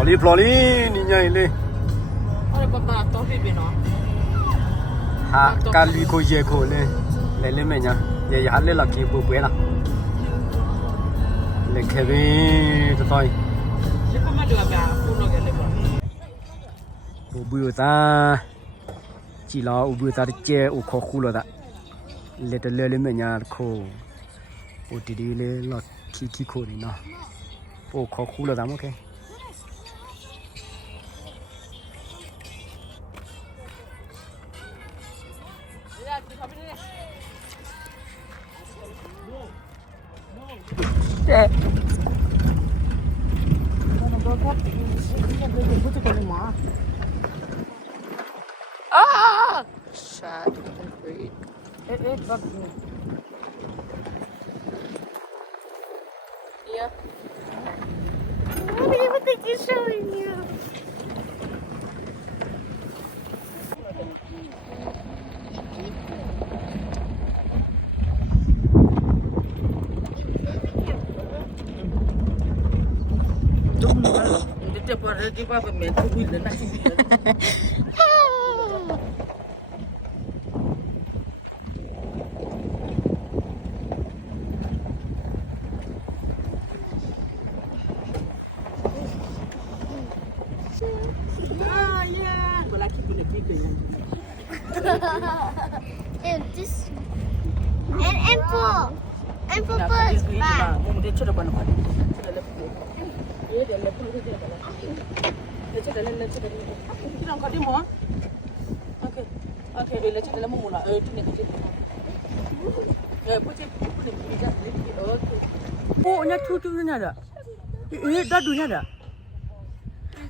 Ploli niya ile. Ora papa to fi no. Ha kali ko ye ko le me nya. Ye ya le la ki bu pwe la. Le ke be to toi. Le papa le ba fu no ke le ba. Bu bu ta chỉ là u bu ta che u kho khu lo da. Le te le me nya ko. U ti di le la ki ko ni na. U kho khu lo da mo ke. Ah! Sad freak. It bugs me. Yeah. I don't even think he's showing you. And this and Paul is back.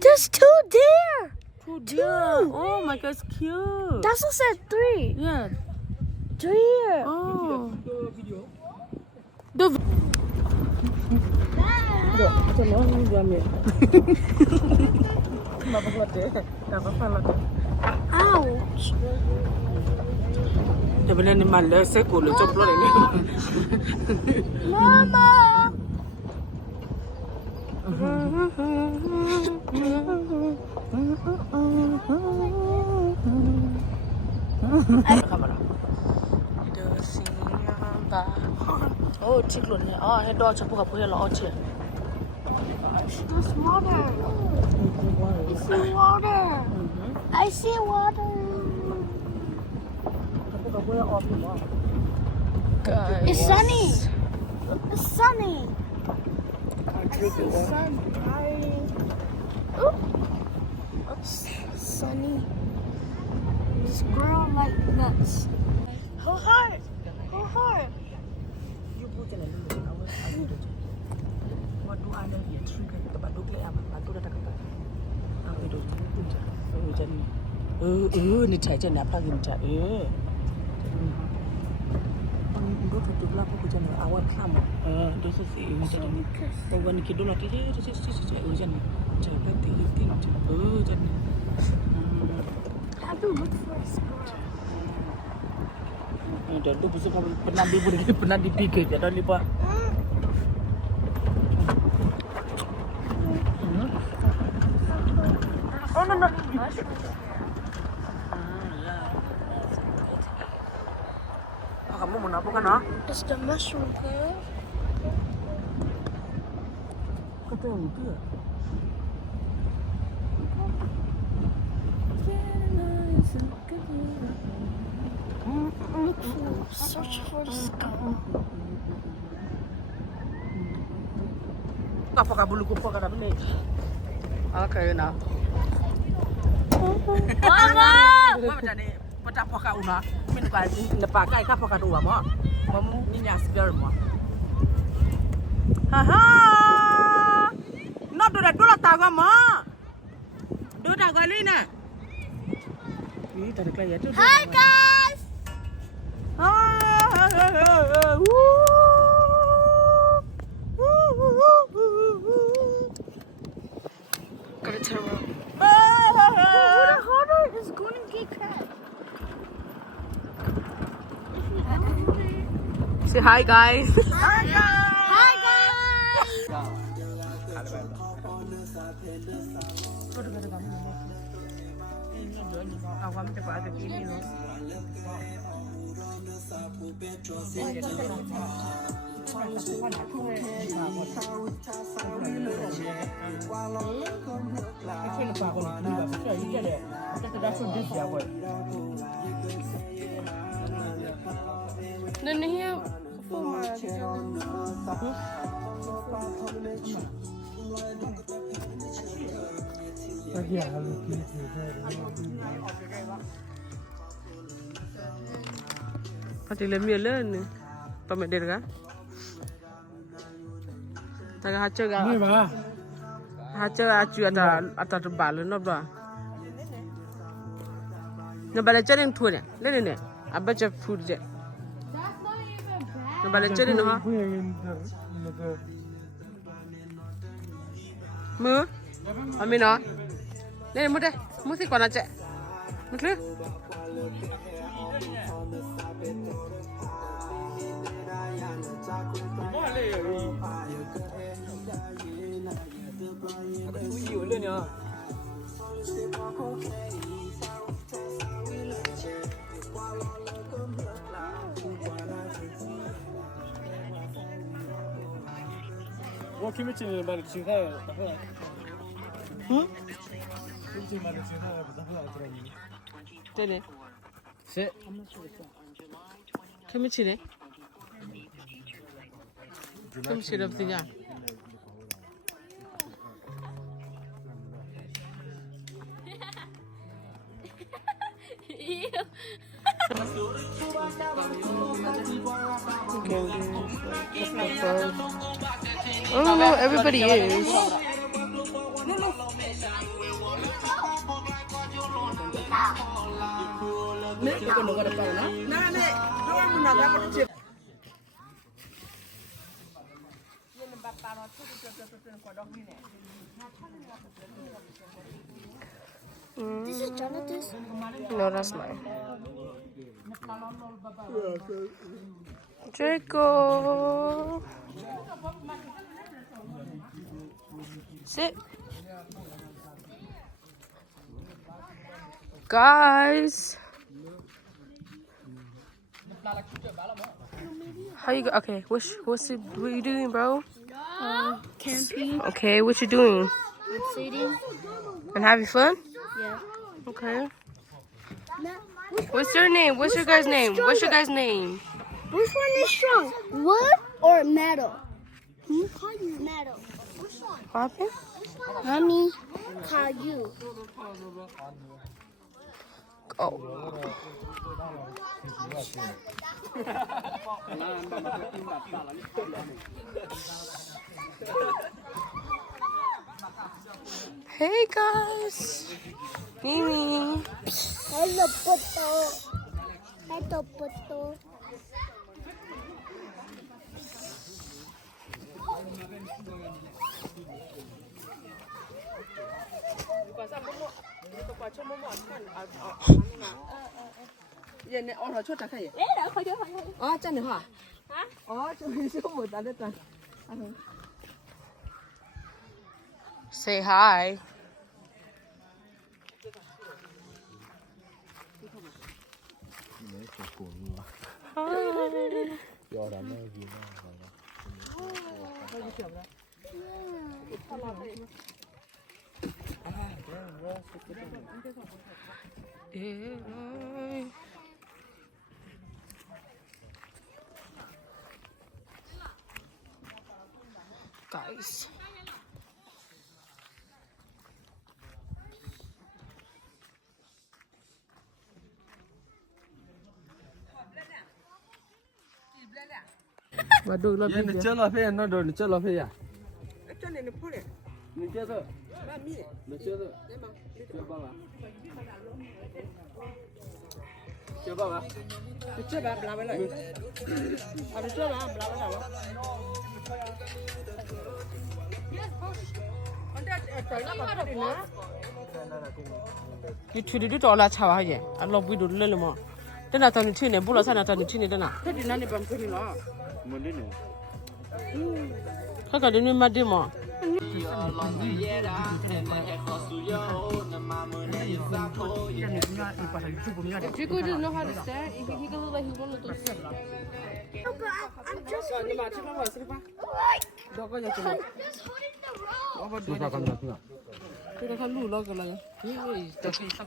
There's two there. Oh my god, it's cute. That's what said three. Yeah. Three here. Oh. Ouch. Mama. Oh, chicken. Oh, I don't chop up here. There's water. I see water. I see water. Guys. It's sunny. It's sunny. It's Sun. Sunny. This girl like nuts. Her heart. Her heart. Ni chacha na pagi mcha ndo tutula kwa kujana awan kama ndo sisi ujana kwa wani kidola tije ujana chapa tije ujana Have to look for a squirrel. ndo ndo busu kama pernah dipikir ya dan lipa oh no kamu mau apa kan? It's the mushroom girl. Kata yang itu ya? Search for the skull. Apa kabulu kupa kada beli? Okay na. Mama! Mama jadi pata poka una. Min ka lepa kai ka poka dua mo. Mo ni nya sper mo. Haha. No do da dula taga mo. Do da galina. Ni tadi kaya tu. Hi guys! Gotta turn around. The harder is going to get cracked. Say hi guys. Hi guys! Then here for my Pati le mielen ni. Pamet dia kan? Taga hacha ga. Ni ba? Hacha acu ata tebal no ba. Na bala charin tu ne. Le ne. Abacha food je. Na bala charin no ha. Mu? Amina. Le mu de. Mu si kona che. Mu ke?我看没见你买的青菜，咋个？嗯？没见买的青菜，不咋个知道你？对的。是。看没起来？看没起来不是呀？I don't know, everybody is. This is Jonathan's. No, that's mine. Draco. Sit. Guys. How you go? Okay, what you doing, bro? Camping. Okay, what you doing? I'm sitting. And having fun? Yeah. Okay. What's your name? What's your guy's name? What's your guy's name? Which one is strong? Wood or metal? Metal. Which one? What happened? Mommy, Caillou. Oh. Hey guys. Mimi. Hello, Poto. Hello, Poto. Giờ này ông nói chốt trả khai vậy? Chân này hả? Số 1 đã đất rồi. Say hi. Guys. Và đôi là Ye ni chơi lo phê, nó đồ ni chơi lo phê à? cho nên nó phun này. Ni chơi thôi. Ba mi này. Ni chơi thôi. Chơi bao à? Chơi bao à? Chơi ba làm cái này. À chơi ba làm cái này. You do all that how I love we do little more. Then I turn the chin and bullets and I turn the chin in a pretty nanny bum pretty law. How got the new madimo? Draco doesn't know how to stand. He can look like he's one of those. No, but I'm just holding the rope. I'm just holding the rope. 그래 한 루라 그러냐? 이거 저기 딱.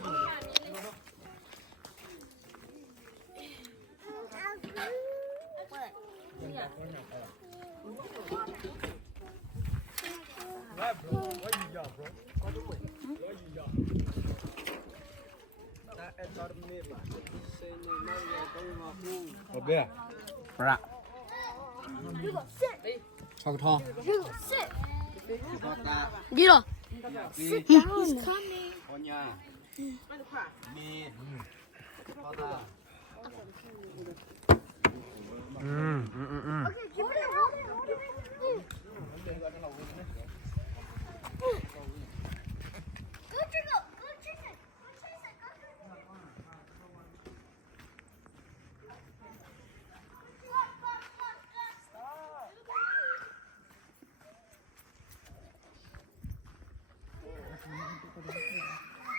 어때? 봐라. 저거 Sit. Get up. Sit down. He's coming. Okay, keep it hold it. Go Draco. Go chase it. Go chase it.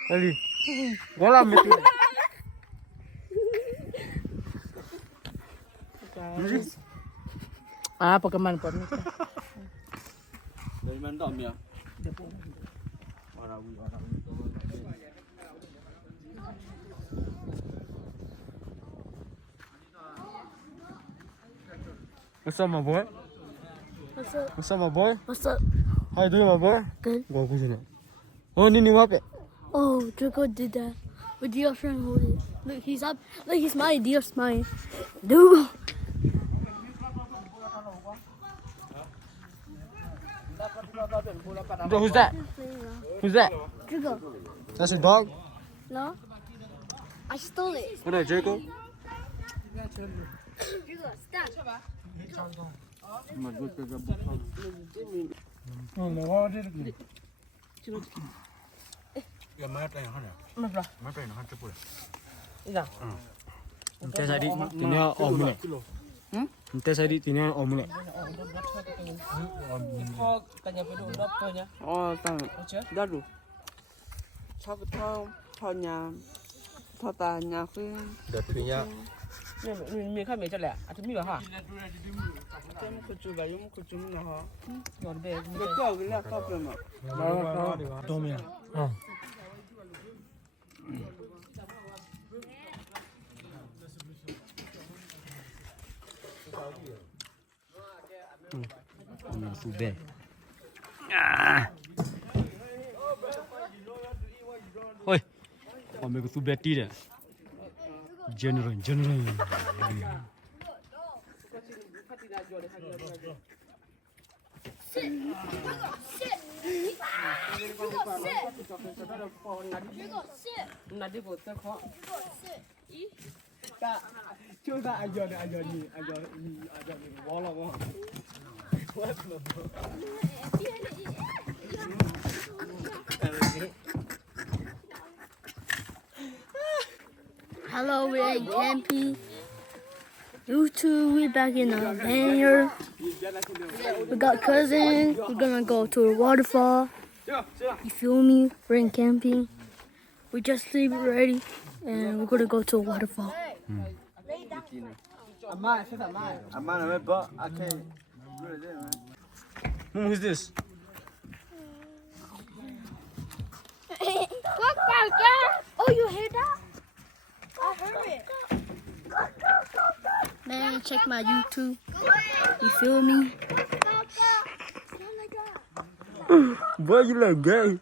Ali. Gola metu. Ah, Pokemon po. Dari mana tak Mia? What's up, my boy? What's up? What's up, my boy? What's up? How you doing, my boy? Good. Go kucing. Oh, ni wape. Oh, Draco did that. But Dios trying to hold it. Look, he's up. Look, he's smiling. Dios smiling. Dude. Who's that? Who's that? Draco. That's a dog. No? I stole it. What is Draco? Draco, stop. Oh, no, what did it? Ya mai tay hả? Mà rồi. Mai tay nó hả chụp rồi. Dạ. Tay sai đi, thì nó ôm này. Tay sai đi thì nó ôm này. Kho cả nhà phải đổ đắp thôi nhá. 땅 Chưa? 나루 차부터 터냐 터다냐 그 Được thì nhá. mình khai mấy cho lẹ. À chúng mình bảo hả? 좀 그쪽가 용 그쪽 나하 Rồi về. 이거 그래 까불마 도미야. Sube. Oi. Ông mấy cái sube tí đấy. General. Là đi bộ tới khó. Chúng ta anh giờ gì bỏ lo bỏ. Hello, we're in Tempe. YouTube, we're back in the van here. We got cousins. We're gonna go to a waterfall. You feel me? We're in camping. We just leave it ready, and we're gonna go to a waterfall. Who's this? Oh, you hear that? I heard it. Man, check my YouTube. You feel me? Boy, you look gay.